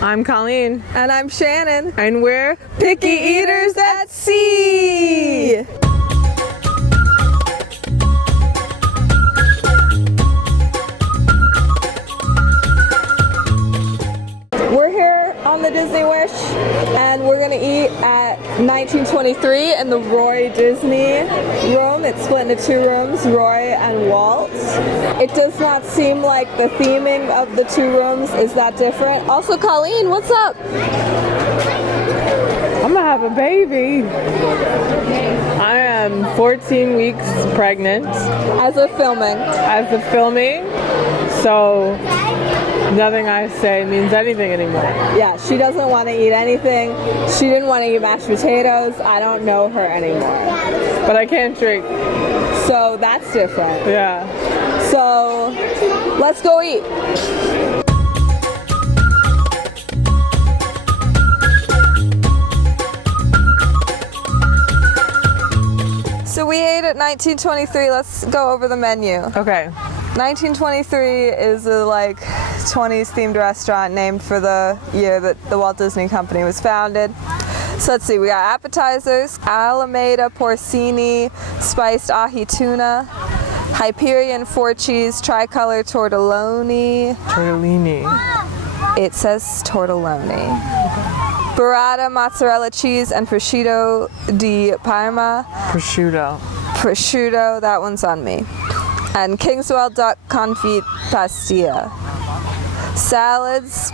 I'm Colleen. And I'm Shannon. And we're Picky Eaters at Sea! We're here on the Disney Wish, and we're gonna eat at 1923 in the Roy Disney room. It's split into two rooms, Roy and Walt. It does not seem like the theming of the two rooms is that different. Also, Colleen, what's up? I'm gonna have a baby. I am 14 weeks pregnant. As of filming. So nothing I say means anything anymore. Yeah, she doesn't want to eat anything. She didn't want to eat mashed potatoes. I don't know her anymore. But I can't drink. So that's different. Yeah. So let's go eat. So we ate at 1923. Let's go over the menu. Okay. 1923 is a 20s themed restaurant named for the year that the Walt Disney Company was founded. So let's see, we got appetizers, Alameda porcini, spiced ahi tuna, Hyperion 4-cheese tricolor tortellini. It says tortelloni. Burrata mozzarella cheese and prosciutto di Parma. Prosciutto, that one's on me. And Kingswell duck confit pastilla. Salads,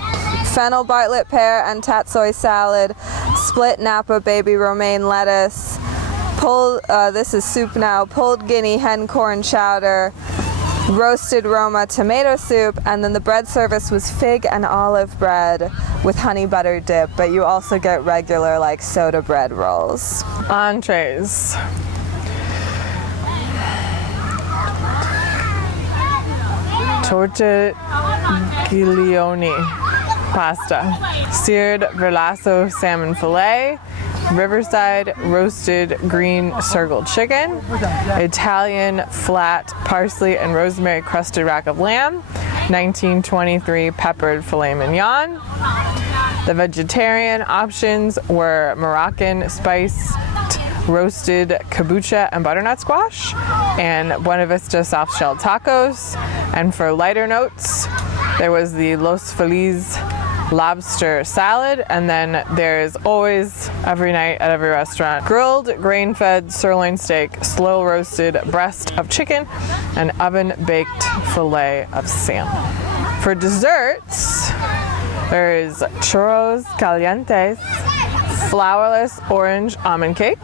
fennel Bartlett pear and tatsoi salad, split Napa baby romaine lettuce, this is soup now, pulled guinea hen corn chowder, roasted Roma tomato soup, and then the bread service was fig and olive bread with honey butter dip, but you also get regular soda bread rolls. Entrees. Tortiglione pasta, seared Verlasso salmon fillet, Riverside roasted green circled chicken, Italian flat parsley and rosemary crusted rack of lamb, 1923 peppered filet mignon. The vegetarian options were Moroccan spiced roasted kabocha and butternut squash, and Buena Vista soft shell tacos. And for lighter notes, there was the Los Feliz lobster salad, and then there's always, every night at every restaurant, grilled grain-fed sirloin steak, slow roasted breast of chicken, and oven-baked filet of salmon. For desserts, there is churros calientes, flourless orange almond cake,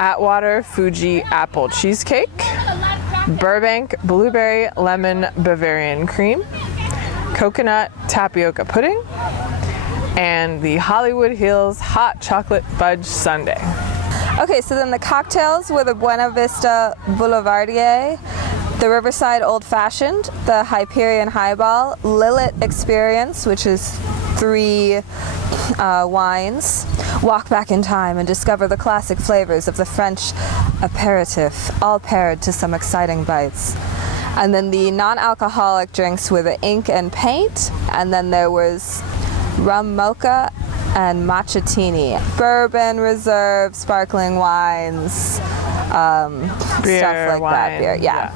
Atwater Fuji apple cheesecake, Burbank blueberry lemon Bavarian cream, coconut tapioca pudding, and the Hollywood Hills hot chocolate fudge sundae. Okay, so then the cocktails were the Buena Vista Boulevardier, the Riverside Old Fashioned, the Hyperion Highball, Lillet Experience, which is 3 wines, walk back in time and discover the classic flavors of the French aperitif, all paired to some exciting bites. And then the non-alcoholic drinks were the ink and paint, and then there was rum mocha and macchiatini, bourbon reserve, sparkling wines, beer, stuff like wine, that. Beer, yeah.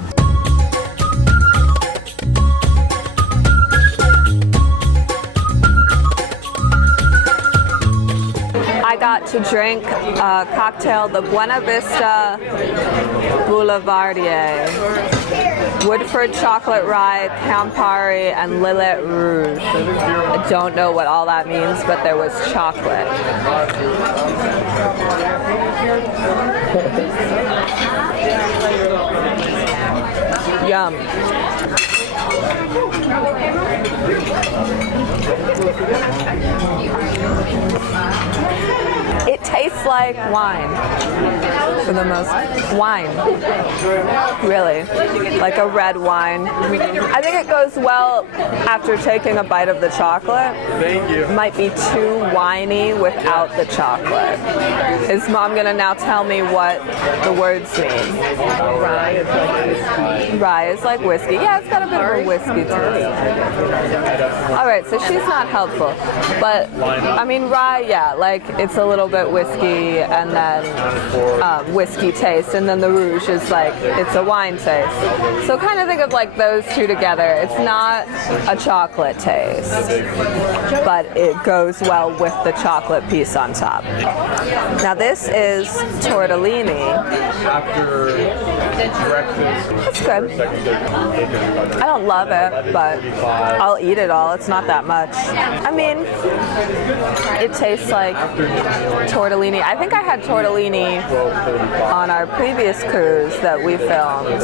I got to drink a cocktail, the Buena Vista Boulevardier, Woodford Chocolate Rye, Campari, and Lillet Rouge. I don't know what all that means, but there was chocolate. Yum. It tastes like wine. For the most wine. Really. Like a red wine. I think it goes well after taking a bite of the chocolate. Thank you. Might be too winey without the chocolate. Is Mom gonna now tell me what the words mean? Rye is like whiskey. Rye is like whiskey. Yeah, it's got a bit of a whiskey taste. Alright, so she's not helpful. But, I mean, rye, yeah, like it's a little bit whiskey and then whiskey taste, and then the rouge is like, it's a wine taste. So kind of think of like those two together. It's not a chocolate taste, but it goes well with the chocolate piece on top. Now this is tortellini. After breakfast. It's good. I don't love it, but I'll eat it all. It's not that much. I mean, it tastes like tortellini. I think I had tortellini on our previous cruise that we filmed,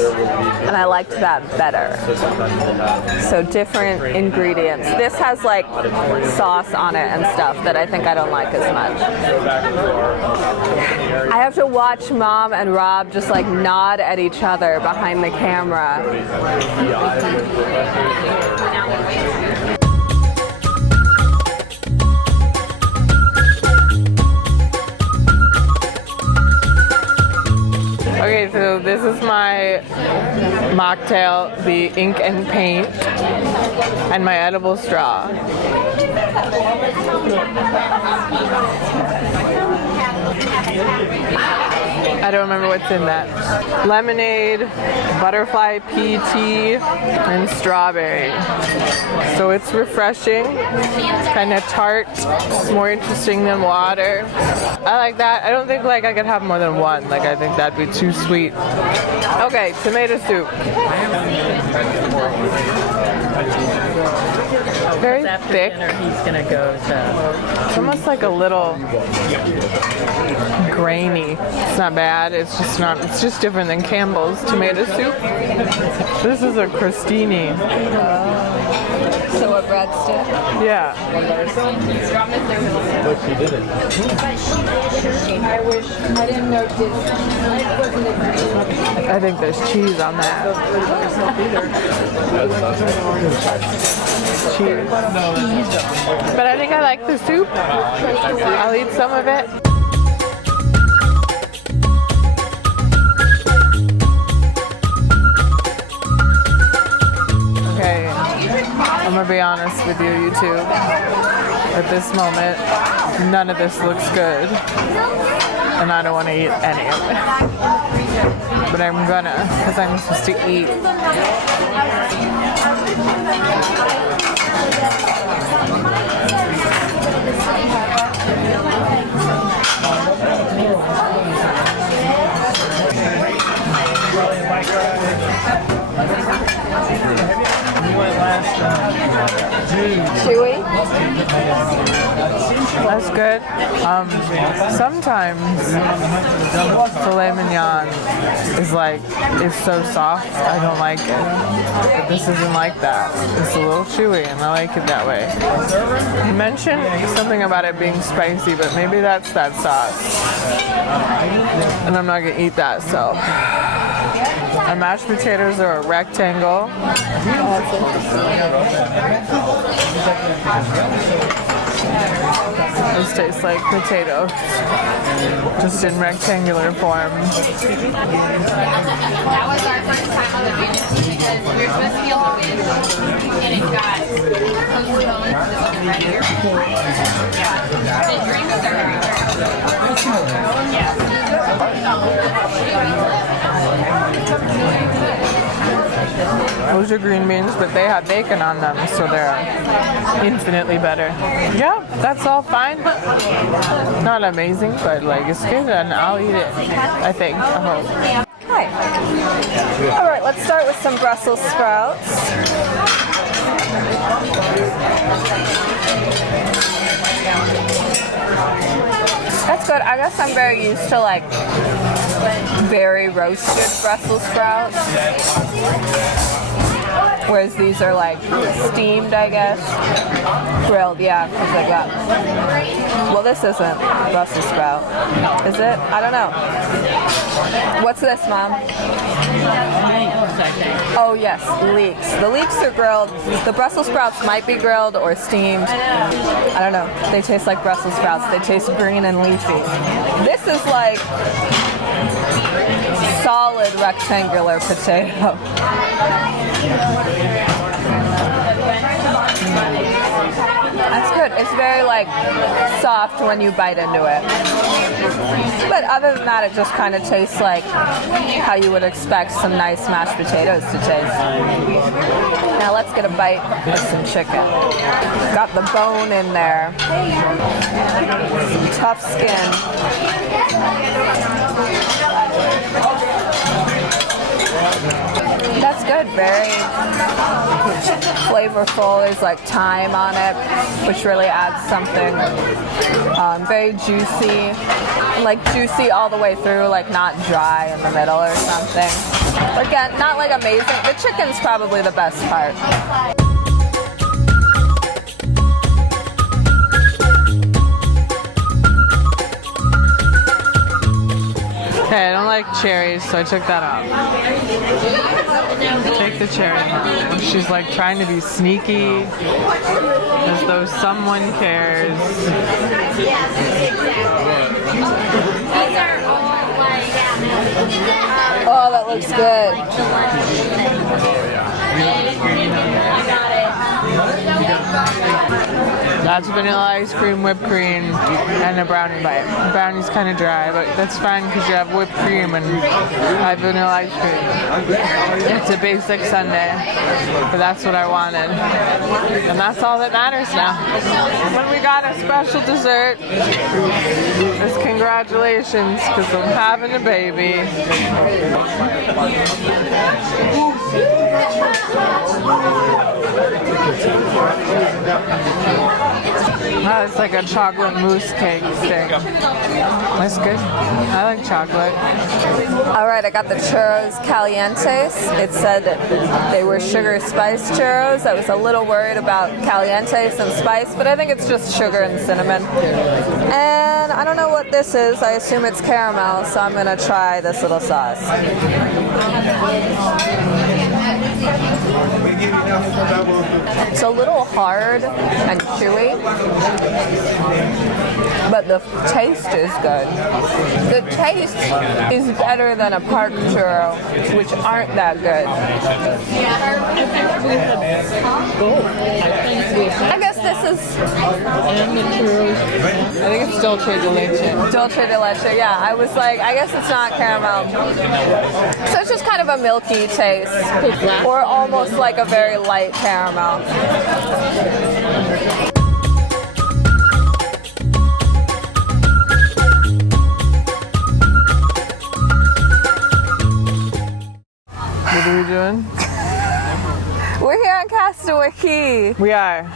and I liked that better. So different ingredients. This has like sauce on it and stuff that I think I don't like as much. I have to watch Mom and Rob just like nod at each other behind the camera. Okay, so this is my mocktail, the ink and paint, and my edible straw. I don't remember what's in that. Lemonade, butterfly pea tea, and strawberry. So it's refreshing. It's kind of tart. It's more interesting than water. I like that. I don't think like I could have more than one. Like I think that'd be too sweet. Okay, tomato soup. Very thick. He's gonna go to. It's almost like a little grainy. It's not bad. It's just not. It's just different than Campbell's tomato soup. This is a crostini. So a breadstick? Yeah. But she didn't. I think there's cheese on that. Cheese. But I think I like the soup. I'll eat some of it. Okay, I'm gonna be honest with you, YouTube. At this moment, none of this looks good. And I don't want to eat any of it. But I'm gonna, because I'm supposed to eat. Chewy? That's good. Sometimes filet mignon is like, it's so soft, I don't like it. But this isn't like that. It's a little chewy and I like it that way. You mentioned something about it being spicy, but maybe that's that sauce. And I'm not gonna eat that, so. Our mashed potatoes are a rectangle. This tastes like potatoes, just in rectangular form. That was our first time on the beach because we were supposed to be on the beach and it got postponed to right here. The drinks are Those are green beans, but they have bacon on them, so they're infinitely better. Yeah, that's all fine. Not amazing, but like it's good, and I'll eat it. I think. I hope. Hi. All right, let's start with some Brussels sprouts. That's good. I guess I'm very used to like very roasted Brussels sprouts. whereas these are like steamed, I guess. Grilled, yeah, because I got. Well, this isn't Brussels sprout, is it? I don't know. What's this, Mom? Oh yes, leeks. The leeks are grilled. The Brussels sprouts might be grilled or steamed. I don't know. They taste like Brussels sprouts. They taste green and leafy. This is like solid rectangular potato. That's good. It's very like soft when you bite into it. But other than that, it just kind of tastes like how you would expect some nice mashed potatoes to taste. Now let's get a bite of some chicken. Got the bone in there. Some tough skin. That's good, very flavorful. There's like thyme on it, which really adds something. Very juicy, like juicy all the way through, like not dry in the middle or something. Again, not like amazing. The chicken's probably the best part. Okay, I don't like cherries, so I took that out. Take the cherry out. She's like trying to be sneaky, as though someone cares. Oh, that looks good. That's vanilla ice cream, whipped cream, and a brownie bite. The brownie's kind of dry, but that's fine because you have whipped cream and I have vanilla ice cream. It's a basic sundae, but that's what I wanted. And that's all that matters now. When we got a special dessert, it's congratulations because I'm having a baby. Oh, it's like a chocolate mousse cake thing. That's good. I like chocolate. All right, I got the churros calientes. It said that they were sugar spice churros. I was a little worried about calientes and spice, but I think it's just sugar and cinnamon. And I don't know what this is. I assume it's caramel, so I'm gonna try this little sauce. It's a little hard and chewy, but the taste is good. The taste is better than a park churro, which aren't that good. I guess this is... I think it's dulce de leche. Dulce de leche, yeah. I was like, I guess it's not caramel. So it's just kind of a milky taste, or almost like a very light caramel. What are we doing? We're here on Castaway Key, We are.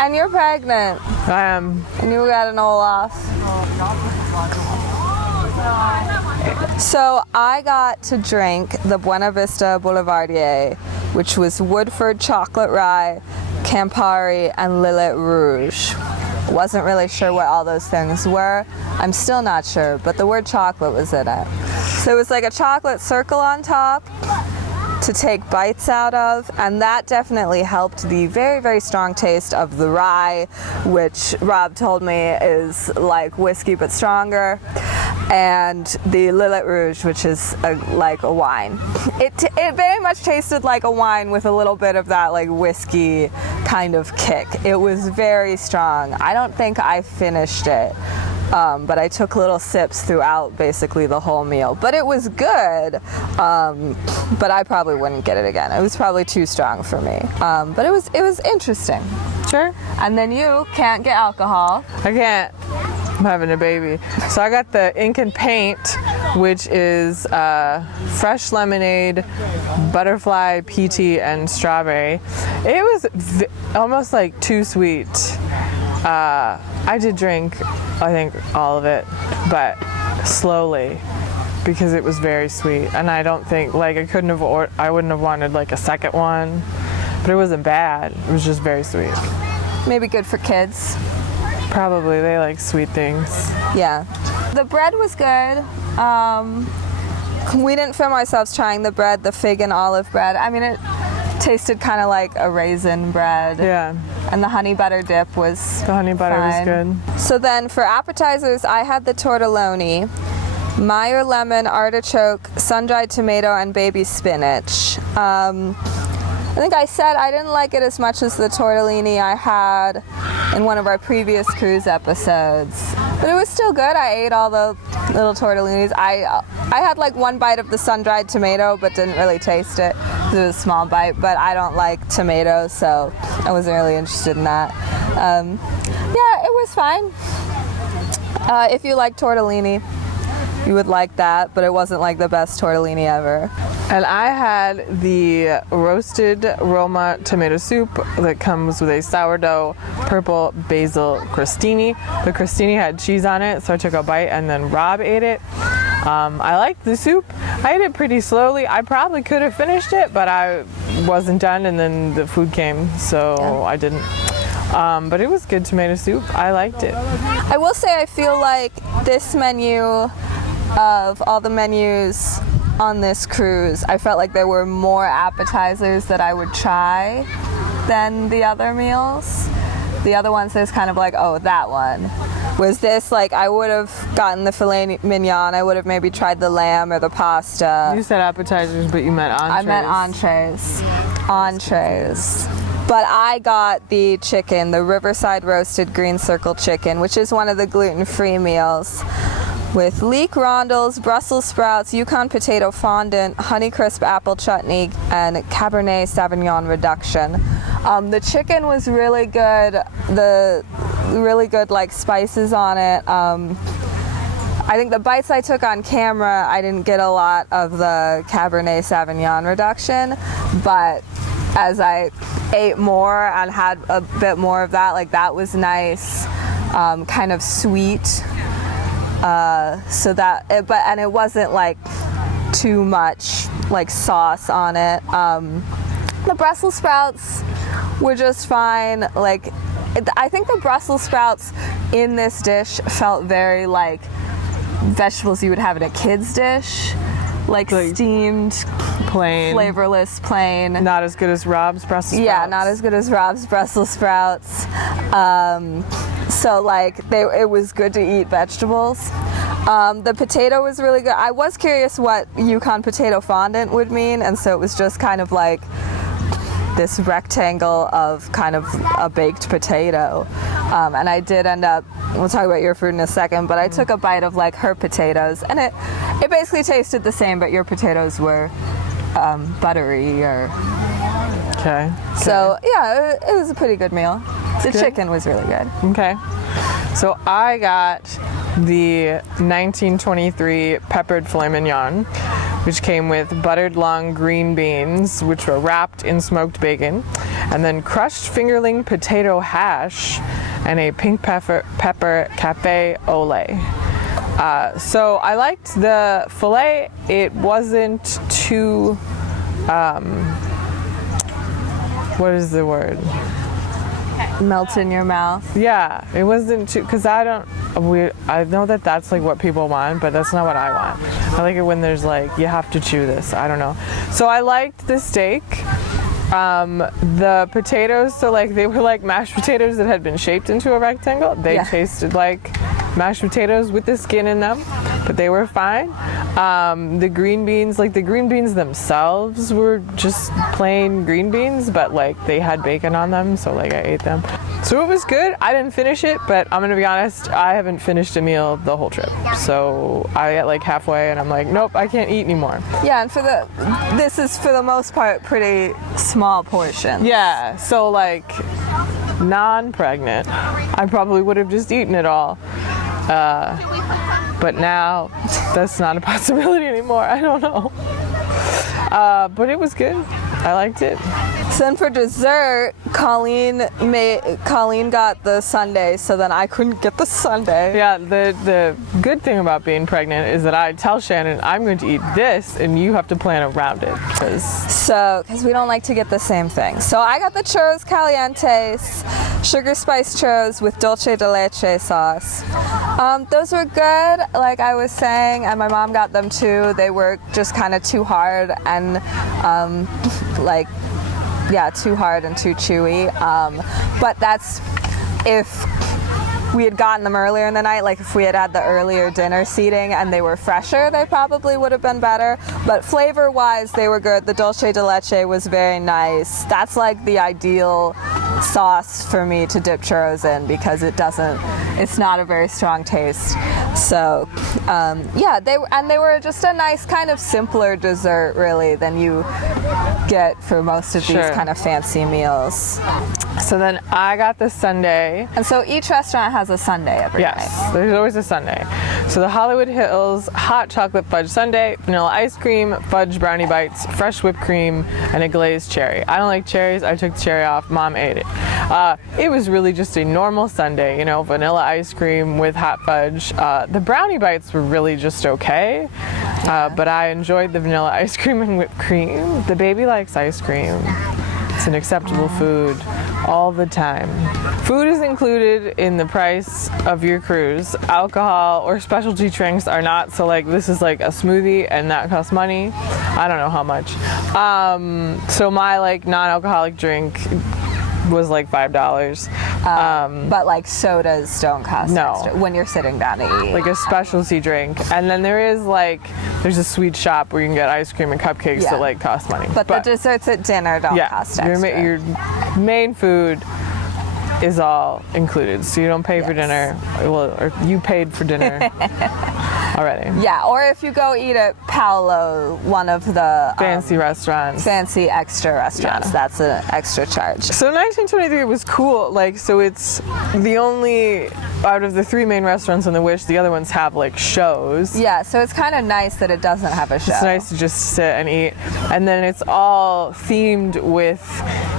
and you're pregnant, I am. and you got an Olaf. So I got to drink the Buena Vista Boulevardier, which was Woodford chocolate rye, Campari, and Lillet Rouge. Wasn't really sure what all those things were. I'm still not sure, but the word chocolate was in it. So it was like a chocolate circle on top to take bites out of, and that definitely helped the very, very strong taste of the rye, which Rob told me is like whiskey but stronger, and the Lillet Rouge, which is like a wine. It very much tasted like a wine with a little bit of that like whiskey kind of kick. It was very strong. I don't think I finished it. But I took little sips throughout basically the whole meal. But it was good, but I probably wouldn't get it again. It was probably too strong for me. But it was interesting. Sure. And then you can't get alcohol. I can't. I'm having a baby. So I got the ink and paint, which is fresh lemonade, butterfly, PT, and strawberry. It was almost like too sweet. I did drink, I think, all of it, but slowly, because it was very sweet. And I don't think, like, I wouldn't have wanted like a second one. but it wasn't bad. It was just very sweet. Maybe good for kids. Probably, they like sweet things. Yeah. The bread was good. We didn't film ourselves trying the bread, the fig and olive bread. I mean, it tasted kind of like a raisin bread. Yeah. And the honey butter dip was The honey butter was fine. good. So then for appetizers, I had the tortelloni, Meyer lemon, artichoke, sun-dried tomato, and baby spinach. I think I said I didn't like it as much as the tortellini I had in one of our previous cruise episodes. But it was still good. I ate all the little tortellinis. I had like one bite of the sun-dried tomato, but didn't really taste it. It was a small bite, but I don't like tomatoes, so I wasn't really interested in that. Yeah, it was fine. If you like tortellini, you would like that, but it wasn't like the best tortellini ever. And I had the roasted Roma tomato soup that comes with a sourdough purple basil crostini. The crostini had cheese on it, so I took a bite and then Rob ate it. I liked the soup. I ate it pretty slowly. I probably could have finished it, but I wasn't done, and then the food came, so I didn't. But it was good tomato soup. I liked it. I will say I feel like this menu, of all the menus on this cruise, I felt like there were more appetizers that I would try than the other meals. The other ones, there's kind of like, oh, that one. Was this like, I would have gotten the filet mignon, I would have maybe tried the lamb or the pasta. You said appetizers, but you meant entrees. I meant entrees. Entrees. But I got the chicken, the Riverside roasted green circle chicken, which is one of the gluten-free meals, with leek rondelles, Brussels sprouts, Yukon potato fondant, Honeycrisp apple chutney, and Cabernet Sauvignon reduction. The chicken was really good. The really good like spices on it. I think the bites I took on camera, I didn't get a lot of the Cabernet Sauvignon reduction, but as I ate more and had a bit more of that, like that was nice, kind of sweet. And it wasn't like too much like sauce on it. The Brussels sprouts were just fine. Like, I think the Brussels sprouts in this dish felt very like vegetables you would have in a kid's dish, like steamed, plain, flavorless, plain. Not as good as Rob's Brussels sprouts. Yeah, not as good as Rob's Brussels sprouts. So like it was good to eat vegetables. The potato was really good. I was curious what Yukon potato fondant would mean, and so it was just kind of like this rectangle of kind of a baked potato. And I did end up, we'll talk about your food in a second, but I took a bite of like her potatoes, and it basically tasted the same, but your potatoes were buttery or... Okay. So yeah, it was a pretty good meal. The chicken was really good. Okay. So I got the 1923 peppered filet mignon, which came with buttered long green beans, which were wrapped in smoked bacon, and then crushed fingerling potato hash and a pink pepper cafe au lait. So I liked the filet. It wasn't too, what is the word? Melt in your mouth. Yeah, it wasn't too, because I know that that's like what people want, but that's not what I want. I like it when there's like, you have to chew this. I don't know. So I liked the steak. The potatoes, so like they were like mashed potatoes that had been shaped into a rectangle. They tasted like mashed potatoes with the skin in them, but they were fine. The green beans, like the green beans themselves were just plain green beans, but like they had bacon on them, so like I ate them. So it was good. I didn't finish it, but I'm gonna be honest, I haven't finished a meal the whole trip. So I got like halfway and I'm like, nope, I can't eat anymore. Yeah, and this is for the most part pretty small portion. Yeah, so like non-pregnant, I probably would have just eaten it all. But now that's not a possibility anymore. I don't know. But it was good. I liked it. So then for dessert, Colleen got the sundae, so then I couldn't get the sundae. Yeah, the good thing about being pregnant is that I tell Shannon I'm going to eat this and you have to plan around it. Because we don't like to get the same thing. So I got the churros calientes, sugar spice churros with dulce de leche sauce. Those were good, like I was saying, and my mom got them too. They were just kind of too hard and too hard and too chewy. But that's if we had gotten them earlier in the night, like if we had had the earlier dinner seating and they were fresher, they probably would have been better. But flavor-wise, they were good. The dulce de leche was very nice. That's like the ideal sauce for me to dip churros in because it's not a very strong taste. So they were just a nice kind of simpler dessert really than you get for most of these kind of fancy meals. So then I got the sundae. And so each restaurant has a sundae every night. Yes, there's always a sundae. So the Hollywood Hills hot chocolate fudge sundae, vanilla ice cream, fudge brownie bites, fresh whipped cream, and a glazed cherry. I don't like cherries. I took the cherry off. Mom ate it. It was really just a normal sundae, vanilla ice cream with hot fudge. The brownie bites were really just okay, but I enjoyed the vanilla ice cream and whipped cream. The baby likes ice cream. It's an acceptable food all the time. Food is included in the price of your cruise. Alcohol or specialty drinks are not, so like this is like a smoothie and that costs money. I don't know how much. So my like non-alcoholic drink was like $5. But like sodas don't cost extra when you're sitting down to eat. Like a specialty drink. And then there's a sweet shop where you can get ice cream and cupcakes that like cost money. But the desserts at dinner don't cost extra. Your main food is all included, so you don't pay for dinner. Well, or you paid for dinner already. Yeah, or if you go eat at Paolo, one of the fancy restaurants, fancy extra restaurants, that's an extra charge. So 1923 was cool. Like, so it's the only out of the three main restaurants on the Wish. The other ones have like shows. Yeah, so it's kind of nice that it doesn't have a show. It's nice to just sit and eat, and then it's all themed with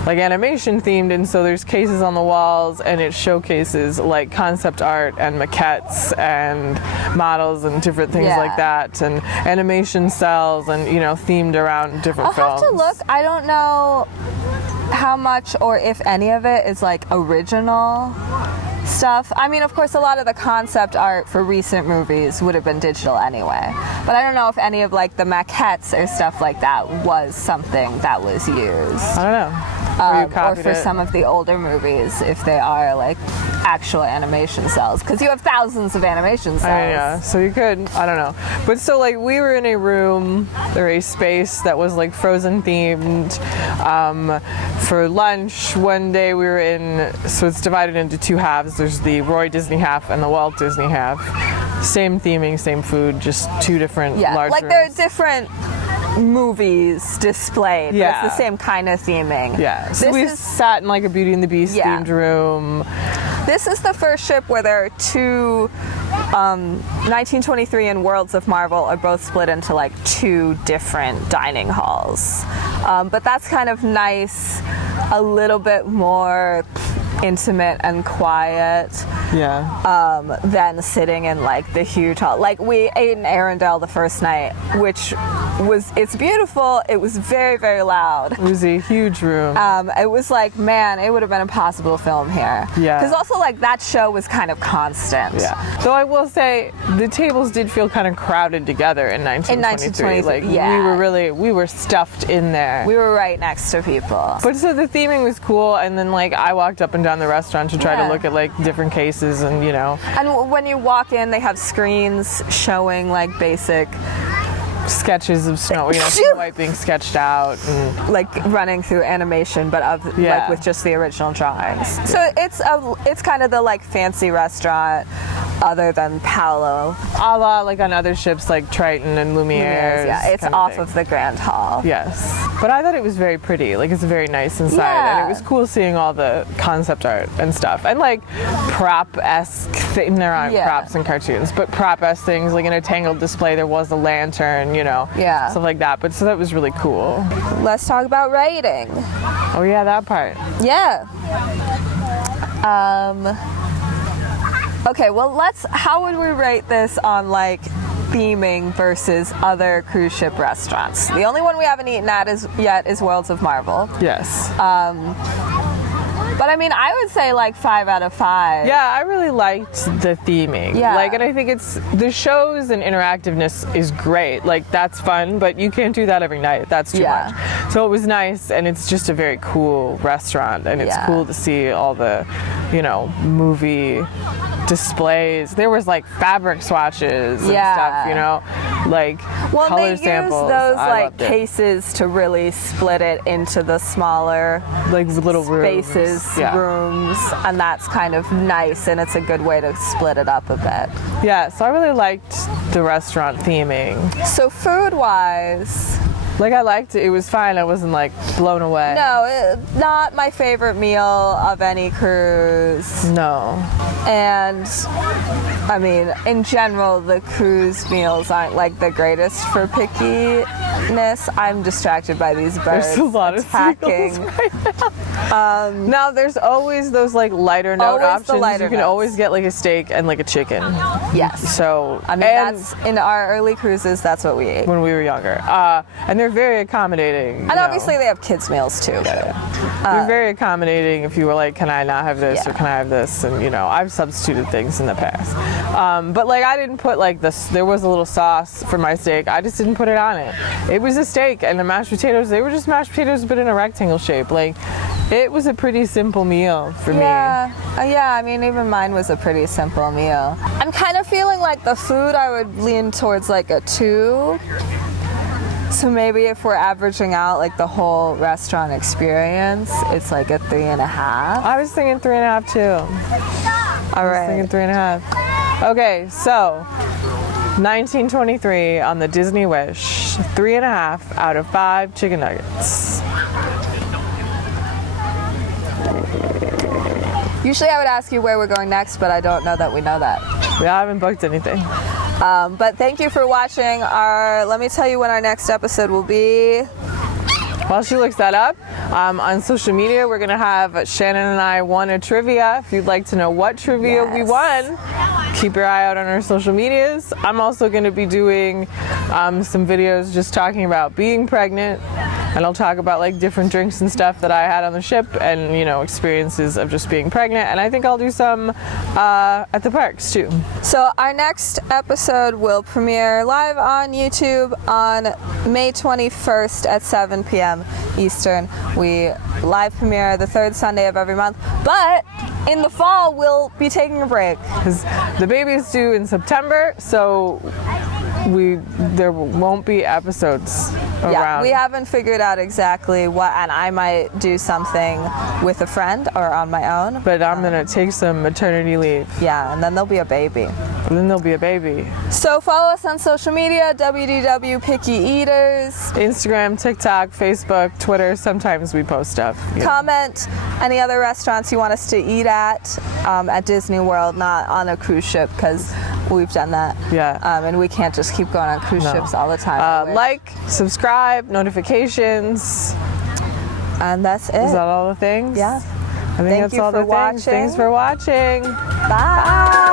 like animation themed, and so there's cases on the walls, and it showcases like concept art and maquettes and models and different things like that, and animation cells, and themed around different films. I'll have to look. I don't know how much or if any of it is like original stuff. I mean, of course, a lot of the concept art for recent movies would have been digital anyway, but I don't know if any of like the maquettes or stuff like that was something that was used. I don't know. Or for some of the older movies, if they are like actual animation cells, because you have thousands of animation cells. Yeah, so you could, I don't know. But so like we were in a room or a space that was like Frozen themed. For lunch one day we were in, so it's divided into two halves. There's the Roy Disney half and the Walt Disney half. Same theming, same food, just two different large like rooms. they're different movies displayed, but it's the same kind of theming. Yeah, so we sat in like a Beauty and the Beast themed room. This is the first ship where there are two, 1923 and Worlds of Marvel are both split into like two different dining halls. But that's kind of nice, a little bit more intimate and quiet than sitting in like the huge hall. Like we ate in Arendelle the first night, which it's beautiful. It was very, very loud. It was a huge room. It was like, man, it would have been impossible to film here. Yeah. Because also like that show was kind of constant. Yeah. Though I will say the tables did feel kind of crowded together in 1923. Like we were stuffed in there. We were right next to people. But so the theming was cool, and then like I walked up and down the restaurant to try to look at like different cases, and And when you walk in, they have screens showing like basic sketches of Snow White being sketched out, and like running through animation, but like with just the original drawings. So it's kind of the like fancy restaurant. other than Paolo. A la like on other ships like Triton and Lumiere's. Yeah, it's kind off thing. of the Grand Hall. Yes, but I thought it was very pretty. Like it's very nice inside, Yeah. and it was cool seeing all the concept art and stuff, and like prop-esque things. There aren't Yeah. props in cartoons, but prop-esque things. Like in a Tangled display, there was a lantern, you know, Yeah. stuff like that. But so that was really cool. Let's talk about rating. Oh yeah, that part. Yeah. Okay, well, how would we rate this on like theming versus other cruise ship restaurants? The only one we haven't eaten at yet is Worlds of Marvel. Yes. But I mean, I would say like 5 out of 5. Yeah, I really liked the theming. Yeah. Like, and I think the shows and interactiveness is great. Like, that's fun, but you can't do that every night. That's too Yeah. much. So it was nice, and it's just a very cool restaurant, and it's Yeah. cool to see all the, you know, movie displays. There was like fabric swatches and Yeah. stuff, you know, like Well, color they use samples. those I like loved it. cases to really split it into the smaller like little spaces, rooms. Yeah. rooms, and that's kind of nice, and it's a good way to split it up a bit. Yeah, so I really liked the restaurant theming. So food-wise, Like I liked it. It was fine. I wasn't like blown away. no, not my favorite meal of any cruise. No. And I mean, in general, the cruise meals aren't like the greatest for pickiness. I'm distracted by these birds There's a lot attacking. of seagulls right now. Now there's always those like lighter note Always the options. lighter You can notes. always get like a steak and like a chicken. Yes. So I mean, and that's in our early cruises. That's what we ate. when we were younger, and they're very accommodating. And obviously, they have kids meals too. they're very accommodating. If you were like, "Can I not have this?" Yeah. or "Can I have this?" and you know, I've substituted things in the past. But like, I didn't put like this. There was a little sauce for my steak. I just didn't put it on it. It was a steak, and the mashed potatoes. They were just mashed potatoes, but in a rectangle shape. Like, it was a pretty simple meal for me. Yeah, I mean, even mine was a pretty simple meal. I'm kind of feeling like the food I would lean towards like a 2. So maybe if we're averaging out like the whole restaurant experience, it's like a 3.5. I was thinking 3.5 too. All Thinking right. 3.5. Okay, so 1923 on the Disney Wish, 3.5 out of 5 chicken nuggets. Usually I would ask you where we're going next, but I don't know that we know that. We haven't booked anything. But thank you for watching. Let me tell you when our next episode will be. While she looks that up, on social media, we're going to have Shannen and I won a trivia. If you'd like to know what trivia we Yes. won, keep your eye out on our social medias. I'm also going to be doing some videos just talking about being pregnant, and I'll talk about like different drinks and stuff that I had on the ship, and you know, experiences of just being pregnant. And I think I'll do some at the parks too. So our next episode will premiere live on YouTube on May 21st at 7 p.m. Eastern. We live premiere the third Sunday of every month, but in the fall we'll be taking a break. Because the baby is due in September, so there won't be episodes around. Yeah, we haven't figured out exactly what, and I might do something with a friend or on my own. But I'm gonna take some maternity leave. Yeah, and then there'll be a baby. And then there'll be a baby. So follow us on social media, WDW Picky Eaters. Instagram, TikTok, Facebook, Twitter. Sometimes we post stuff. you know. Comment any other restaurants you want us to eat at Disney World, not on a cruise ship, because we've done that. Yeah. And we can't just keep going on cruise ships all the time. Like, subscribe, notifications. And that's it. Is that all the things? Yeah. I think Thank that's you all for the things. watching. Thanks for watching. Bye.